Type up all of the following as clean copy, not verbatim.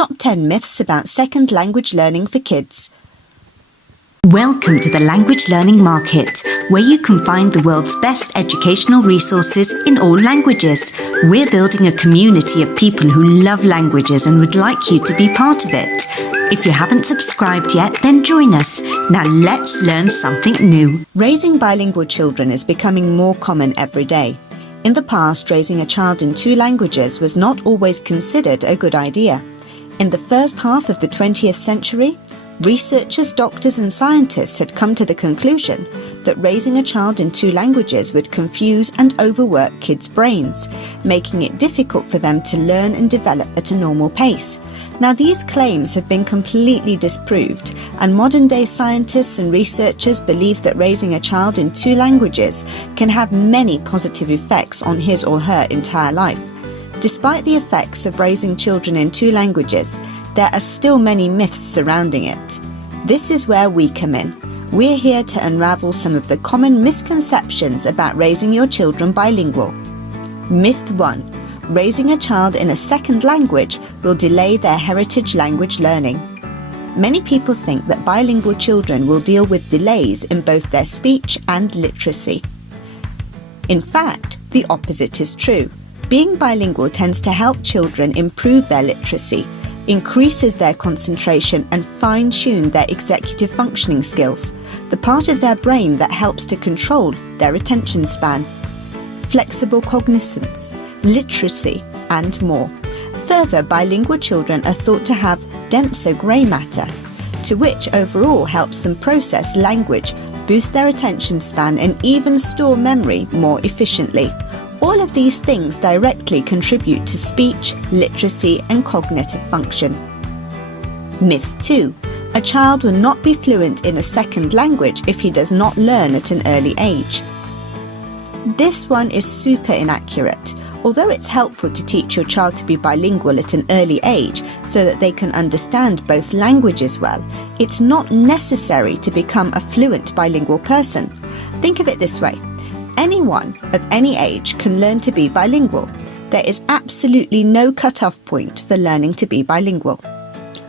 Top 10 Myths About Second Language Learning for Kids. Welcome to the Language Learning Market, where you can find the world's best educational resources in all languages. We're building a community of people who love languages and would like you to be part of it. If you haven't subscribed yet, then join us. Now let's learn something new. Raising bilingual children is becoming more common every day. In the past, raising a child in two languages was not always considered a good idea. In the first half of the 20th century, researchers, doctors and scientists had come to the conclusion that raising a child in two languages would confuse and overwork kids' brains, making it difficult for them to learn and develop at a normal pace. Now, these claims have been completely disproved, and modern-day scientists and researchers believe that raising a child in two languages can have many positive effects on his or her entire life. Despite the effects of raising children in two languages, there are still many myths surrounding it. This is where we come in. We're here to unravel some of the common misconceptions about raising your children bilingual. Myth 1. Raising a child in a second language will delay their heritage language learning. Many people think that bilingual children will deal with delays in both their speech and literacy. In fact, the opposite is true. Being bilingual tends to help children improve their literacy, increases their concentration and fine-tune their executive functioning skills, the part of their brain that helps to control their attention span, flexible cognizance, literacy, and more. Further, bilingual children are thought to have denser grey matter, to which overall helps them process language, boost their attention span, and even store memory more efficiently. All of these things directly contribute to speech, literacy, and cognitive function. Myth 2. A child will not be fluent in a second language if he does not learn at an early age. This one is super inaccurate. Although it's helpful to teach your child to be bilingual at an early age so that they can understand both languages well, it's not necessary to become a fluent bilingual person. Think of it this way. Anyone of any age can learn to be bilingual. There is absolutely no cut-off point for learning to be bilingual.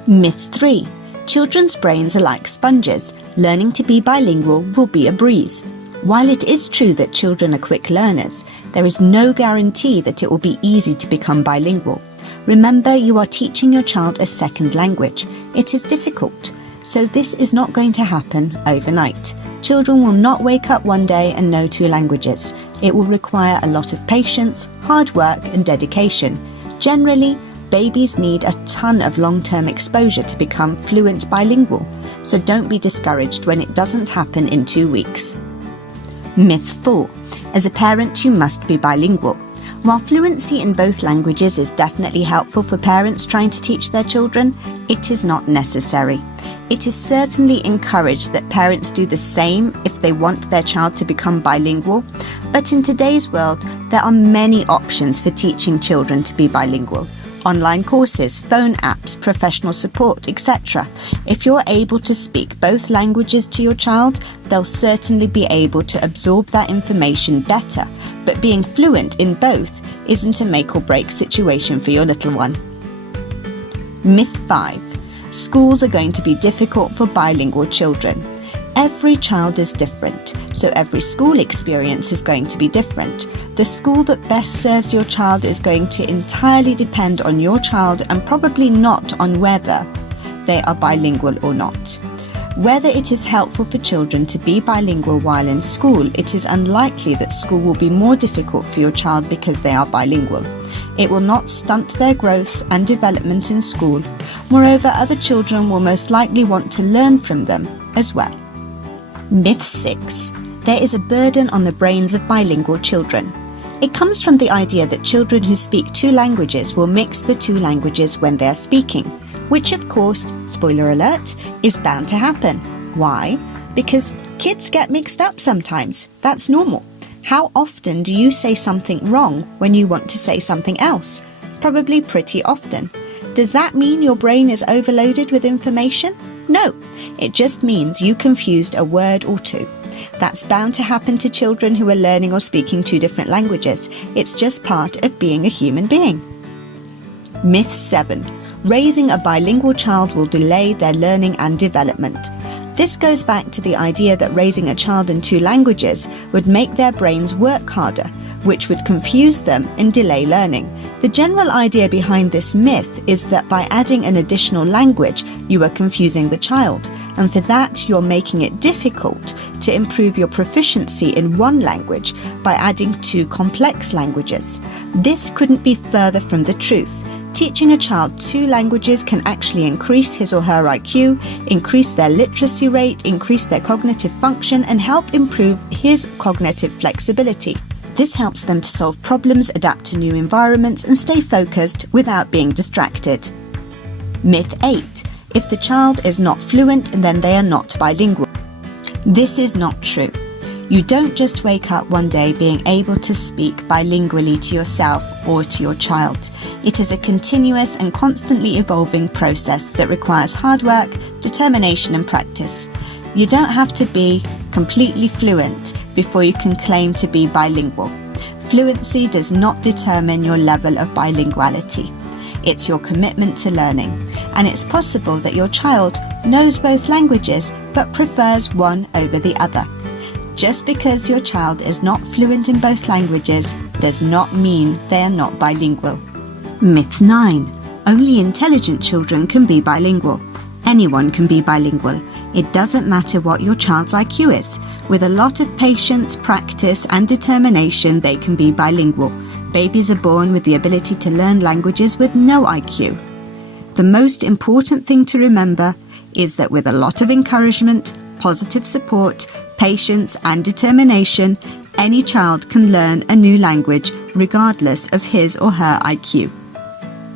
Myth 3. Children's brains are like sponges. Learning to be bilingual will be a breeze. While it is true that children are quick learners, there is no guarantee that it will be easy to become bilingual. Remember, you are teaching your child a second language. It is difficult, so this is not going to happen overnight. Children will not wake up one day and know two languages. It will require a lot of patience, hard work, and dedication. Generally, babies need a ton of long-term exposure to become fluent bilingual, so don't be discouraged when it doesn't happen in 2 weeks. Myth 4. As a parent, you must be bilingual. While fluency in both languages is definitely helpful for parents trying to teach their children, it is not necessary. It is certainly encouraged that parents do the same if they want their child to become bilingual, but in today's world, there are many options for teaching children to be bilingual. Online courses, phone apps, professional support, etc. If you're able to speak both languages to your child, they'll certainly be able to absorb that information better, but being fluent in both isn't a make or break situation for your little one. Myth 5. Schools are going to be difficult for bilingual children. Every child is different, so every school experience is going to be different. The school that best serves your child is going to entirely depend on your child and probably not on whether they are bilingual or not. Whether it is helpful for children to be bilingual while in school, it is unlikely that school will be more difficult for your child because they are bilingual. It will not stunt their growth and development in school. Moreover, other children will most likely want to learn from them as well. Myth 6. There is a burden on the brains of bilingual children. It comes from the idea that children who speak two languages will mix the two languages when they are speaking, which of course, spoiler alert, is bound to happen. Why? Because kids get mixed up sometimes. That's normal. How often do you say something wrong when you want to say something else? Probably pretty often. Does that mean your brain is overloaded with information? No, it just means you confused a word or two. That's bound to happen to children who are learning or speaking two different languages. It's just part of being a human being. Myth 7. raising a bilingual child will delay their learning and development. This goes back to the idea that raising a child in 2 languages would make their brains work harder, which would confuse them and delay learning. The general idea behind this myth is that by adding an additional language, you are confusing the child, and for that you're making it difficult to improve your proficiency in one language by adding 2 complex languages. This couldn't be further from the truth. Teaching a child 2 languages can actually increase his or her IQ, increase their literacy rate, increase their cognitive function, and help improve his cognitive flexibility. This helps them to solve problems, adapt to new environments, and stay focused without being distracted. Myth 8. If the child is not fluent, then they are not bilingual. This is not true. You don't just wake up one day being able to speak bilingually to yourself or to your child. It is a continuous and constantly evolving process that requires hard work, determination, and practice. You don't have to be completely fluent before you can claim to be bilingual. Fluency does not determine your level of bilinguality. It's your commitment to learning, and it's possible that your child knows both languages but prefers one over the other. Just because your child is not fluent in both languages does not mean they are not bilingual. Myth 9. Only intelligent children can be bilingual. Anyone can be bilingual. It doesn't matter what your child's IQ is. With a lot of patience, practice, and determination, they can be bilingual. Babies are born with the ability to learn languages with no IQ. The most important thing to remember is that with a lot of encouragement, positive support, patience, and determination, any child can learn a new language regardless of his or her IQ.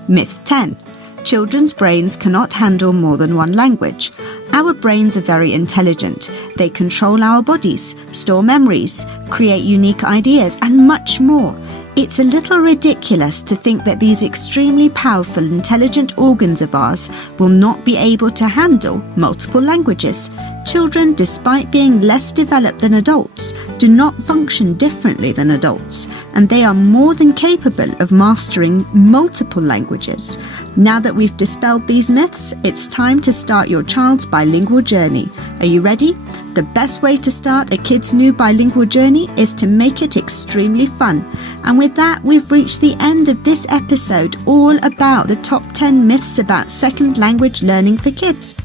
Myth 10. Children's brains cannot handle more than one language. Our brains are very intelligent. They control our bodies, store memories, create unique ideas, and much more. It's a little ridiculous to think that these extremely powerful, intelligent organs of ours will not be able to handle multiple languages. Children, despite being less developed than adults, do not function differently than adults, and they are more than capable of mastering multiple languages. Now that we've dispelled these myths, it's time to start your child's bilingual journey. Are you ready? The best way to start a kid's new bilingual journey is to make it extremely fun. And with that, we've reached the end of this episode all about the top 10 myths about second language learning for kids.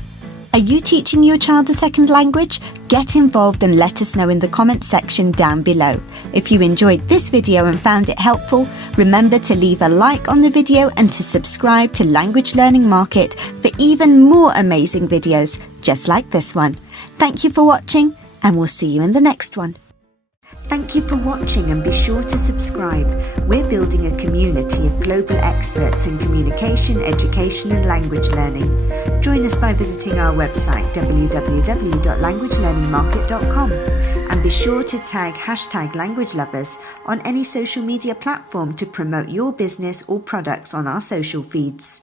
Are you teaching your child a second language? Get involved and let us know in the comments section down below. If you enjoyed this video and found it helpful, remember to leave a like on the video and to subscribe to Language Learning Market for even more amazing videos just like this one. Thank you for watching, and we'll see you in the next one. Thank you for watching, and be sure to subscribe. We're building a community of global experts in communication, education and language learning. Join us by visiting our website www.languagelearningmarket.com, and be sure to tag #LanguageLovers on any social media platform to promote your business or products on our social feeds.